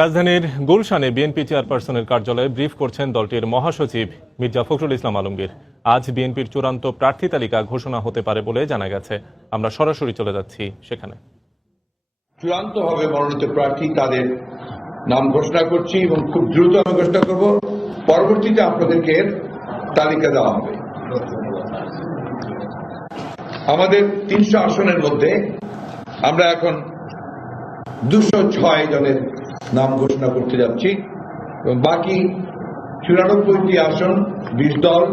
রাজধানীর গুলশানে বিএনপি চেয়ারপারসনের কার্যালয়ে ব্রিফ করছেন দলটির মহাসচিব মির্জা ফখরুল ইসলাম আলমগীর। আজ বিএনপির চূড়ান্ত প্রার্থী তালিকা ঘোষণা হতে পারে বলে জানা গেছে। আমরা সরাসরি চলে যাচ্ছি সেখানে। চূড়ান্তভাবে মনোনীত প্রার্থী তাদের নাম ঘোষণা করছি এবং খুব দ্রুত আমি ঘোষণা করব। পরবর্তীতে আপনাদেরকে তালিকা দেওয়া হবে। আমাদের তিনশো আসনের মধ্যে আমরা এখন দুশো ছয় জনের নাম ঘোষণা করতে যাচ্ছি। এবং বাকি চুরানব্বইটি আসন, বিশ দল,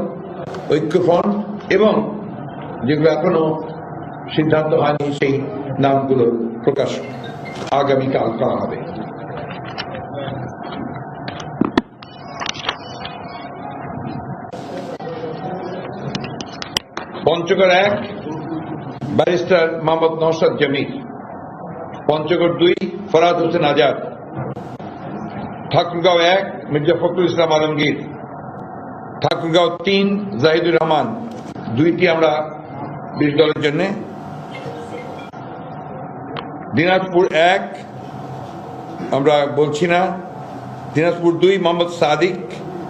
ঐক্যফ্রন্ট এবং যেগুলো এখনও সিদ্ধান্ত হয়নি, সেই নামগুলো প্রকাশ আগামীকাল করা হবে। পঞ্চগড় এক, ব্যারিস্টার মোহাম্মদ নওশাদ জামিল। পঞ্চগড় দুই, ফরাদ হোসেন আজাদ। ঠাকুরগাঁও এক মির্জা ফখরুল ইসলাম আলমগীর ঠাকুরগাঁও তিন জাহিদুর রহমান দুইটি আমরা বিশ দলের জন্য দিনাজপুর এক আমরা বলছি না দিনাজপুর দুই মোহাম্মদ সাদিক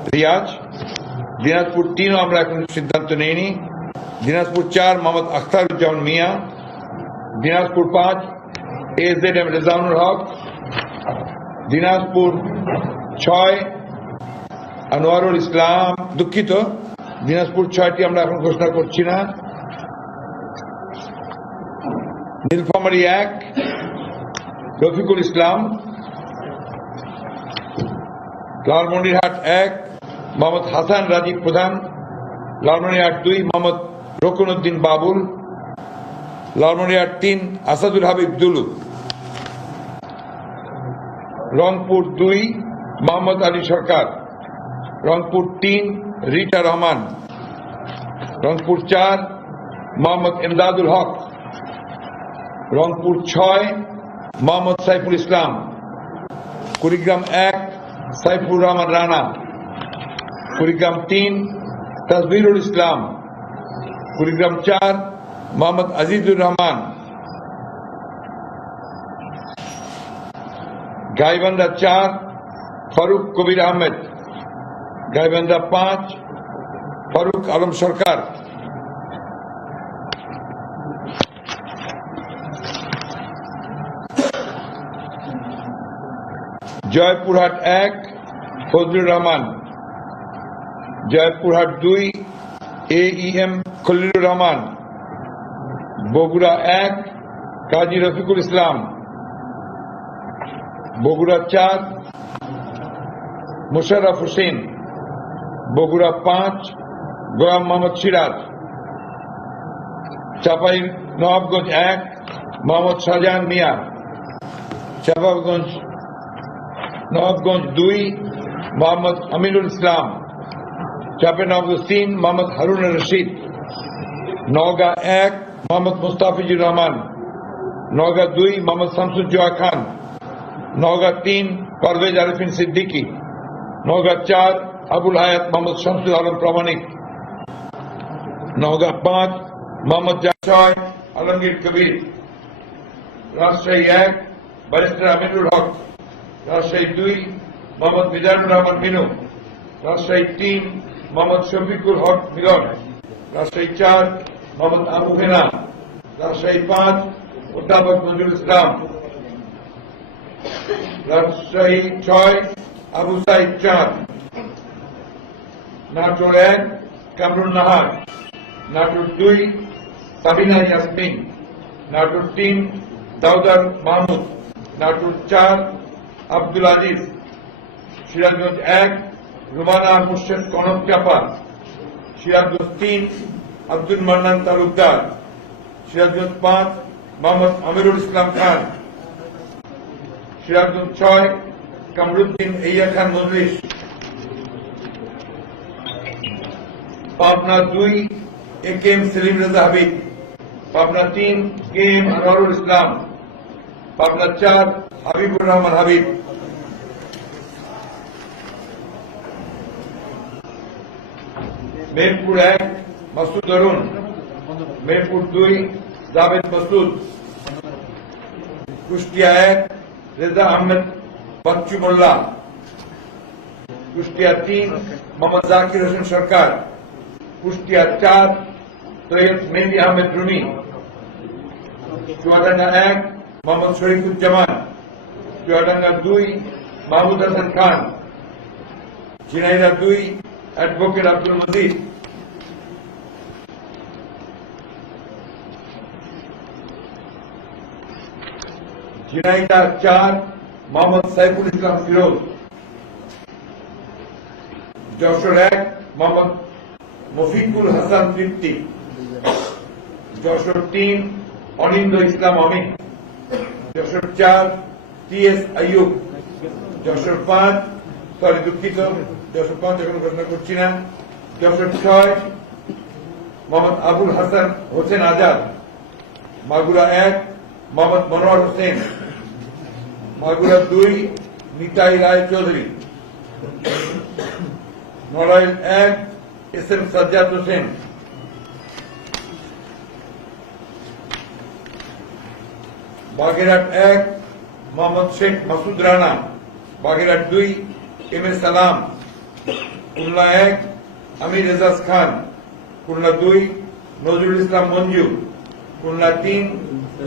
রিয়াজ দিনাজপুর তিনও আমরা এখন সিদ্ধান্ত নেইনি দিনাজপুর চার মোহাম্মদ আখতারুজ্জামান মিয়া দিনাজপুর পাঁচ A Z M Rezaunul Haque Dinajpur ছয়, আনোয়ারুল ইসলাম দুঃখিত, দিনাজপুর ছয়টি আমরা এখন ঘোষণা করছি না। নীলফামারি এক, রফিকুল ইসলাম, লালমনিরহাট এক, মোহাম্মদ হাসান রাজীব প্রধান, লালমনিরহাট দুই, মোহাম্মদ রকুনউদ্দিন বাবুল, লালমনিরহাট তিন, আসাদুল হাবিব দুলু রংপুর দুই, মোহাম্মদ আলী সরকার। রংপুর তিন, রিটা রহমান। রংপুর চার, মোহাম্মদ এমদাদুল হক। রংপুর ছয়, মোহাম্মদ সাইফুল ইসলাম। কুড়িগ্রাম এক, সাইফুর রহমান রানা। কুড়িগ্রাম তিন তাজবিরুল ইসলাম। কুড়িগ্রাম চার, মোহাম্মদ আজিজুর রহমান। গাইবান্ধা চার ফারুক কবির আহমেদ গাইবান্ধা পাঁচ ফারুক আলম সরকার জয়পুরহাট এক ফজলুর রহমান জয়পুরহাট দুই A E M Khalilur Rahman Bogura এক কাজী রফিকুল ইসলাম বগুড়া চার মুশারফ হোসেন, বগুড়া পাঁচ, গোলাম মোহাম্মদ সিরাজ। চাপাই নবাবগঞ্জ এক, মোহাম্মদ শাহজাহান মিয়া। চাপাবগঞ্জ নবাবগঞ্জ দুই, মোহাম্মদ আমিনুল ইসলাম। চাপে নবাবগঞ্জ তিন, মোহাম্মদ হারুন রশিদ। নওগাঁ এক, মোহাম্মদ মুস্তাফিজুর রহমান। নওগাঁ দুই, মোহাম্মদ শামসুজ্জোয়া খান। নওগাঁ তিন, পারভেজ আরিফিন সিদ্দিকী। নওগাঁ চার, আবুল হায়াত মোহাম্মদ শামসুল আলম প্রামাণিক। নওগাঁ পাঁচ, মোহাম্মদ ছয় আলমগীর কবির। রাজশাহী এক, ব্যারিস্টার আমিনুল হক। রাজশাহী দুই, মোহাম্মদ মিজানুর রহমান মিনু। রাজশাহী তিন, মোহাম্মদ শফিকুল হক মিলন। রাজশাহী চার, মোহাম্মদ আবু হেনা রাজশাহী পাঁচ অধ্যাপক নজরুল ইসলাম। রাজশাহী ছয় আবু সাইদ চাঁদ নাটোর এক কামরুল নাহার নাটোর দুই সাবিনা ইয়াসমিন নাটোর তিন দাউদার মাহমুদ নাটোর চার আব্দুল আজিজ সিরাজগঞ্জ এক রুমানা মুর্শেদ কনক চাপা সিরাজগঞ্জ তিন আব্দুল মান্নান তালুকদার সিরাজগঞ্জ পাঁচ মোহাম্মদ আমিরুল ইসলাম খান সিরাজগঞ্জ ছয় কামরুদ্দিন ইয়া খান মজলিস পাবনা দুই A K M Selim Reza Habib Pabna তিন কে এম আনোয়ারুল ইসলাম পাবনা চার হাবিবুর রহমান হাবিব মেহেরপুর এক মাসুদ অরুণ মেহেরপুর দুই জাভেদ মাসুদ কুষ্টিয়া এক রেজা আহমেদ বাচ্চু মোল্লা কুষ্টিয়া তিন মোহাম্মদ জাকির হোসেন সরকার কুষ্টিয়া চার তৈয়দ মেহেদি আহমেদ রুমি চুয়াডাঙ্গা এক মোহাম্মদ শরীফুজ্জামান চুয়াডাঙ্গা দুই মাহমুদ হাসান খান ঝিনাইদা দুই অ্যাডভোকেট আব্দুল মজিদ ঝিনাইদা চার, মোহাম্মদ সাইফুল ইসলাম ফিরোজ। যশোর এক, মোহাম্মদ মফিকুল হাসান তৃপ্তি যশোর তিন অনিন্দ ইসলাম অমিন যশোর চার, টি এস আইয়ুব। যশোর পাঁচ, সরি দুঃখিত, যশোর পাঁচ এখন ঘোষণা করছি না। যশোর ছয়, মোহাম্মদ আবুল হাসান হোসেন আজাদ। মাগুরা এক, মোহাম্মদ মনোয়ার হোসেন। মাগুরা দুই, নিতাই রায় চৌধুরী। নড়াইল এক, এস এম সাজ্জাদ হোসেন। বাগেরহাট এক, মোহাম্মদ শেখ মাসুদ রানা। বাগেরহাট দুই, এম এ সালাম। খুলনা এক, আমির এজাজ খান। খুলনা দুই, নজরুল ইসলাম মঞ্জু। খুলনা তিন,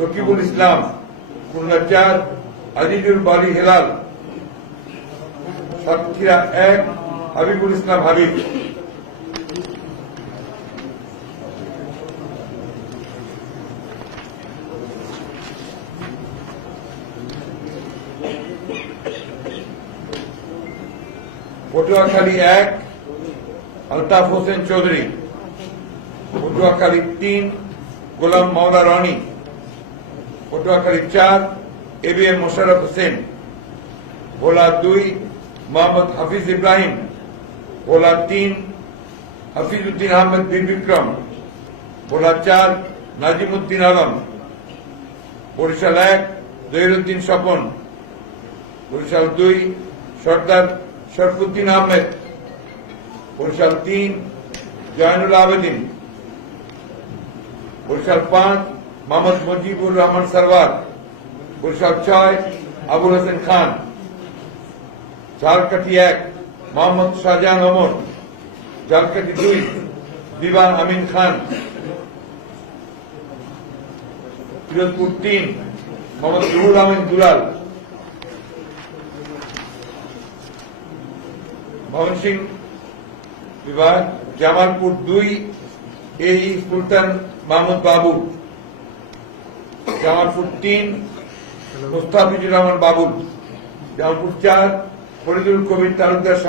রকিবুল ইসলাম। খুলনা চার আজিজুল বারি হেলাল। সাতক্ষীরা এক, হাবিবুল ইসলাম হাবিব। পটুয়াখালী এক, আলতাফ হোসেন চৌধুরী। পটুয়াখালী তিন, গোলাম মাওলা রনি। পটুয়াখালী চার A B M Mosharraf Hossain Bhola দুই মোহাম্মদ হাফিজ ইব্রাহিম ভোলা তিন হাফিজ উদ্দিন আহমেদ বীর বিক্রম ভোলা চার নাজিমুদ্দিন আলম বরিশাল এক জহিরুদ্দিন স্বপন বরিশাল দুই সর্দার শরফুদ্দিন আহমেদ বরিশাল তিন জয়নুল আবেদিন বরিশাল পাঁচ মোহাম্মদ মুজিবুর রহমান সরওয়ার বরিশাল ছয় আবুল হোসেন খান। ঝালকাঠি এক, মোহাম্মদ শাহজাহান ওমর। ঝালকাঠি দুই দিবান আমিন খান। পিরোজপুর তিন, মোহাম্মদ রুহুল আমিন দুলাল। ময়মনসিং বিভাগ জামালপুর দুই এই সুলতান মাহমুদ বাবু। জামালপুর তিন মুস্তাফিজুর রহমান বাবুল জামালপুর চার ফরিদুল কবির তালুকদার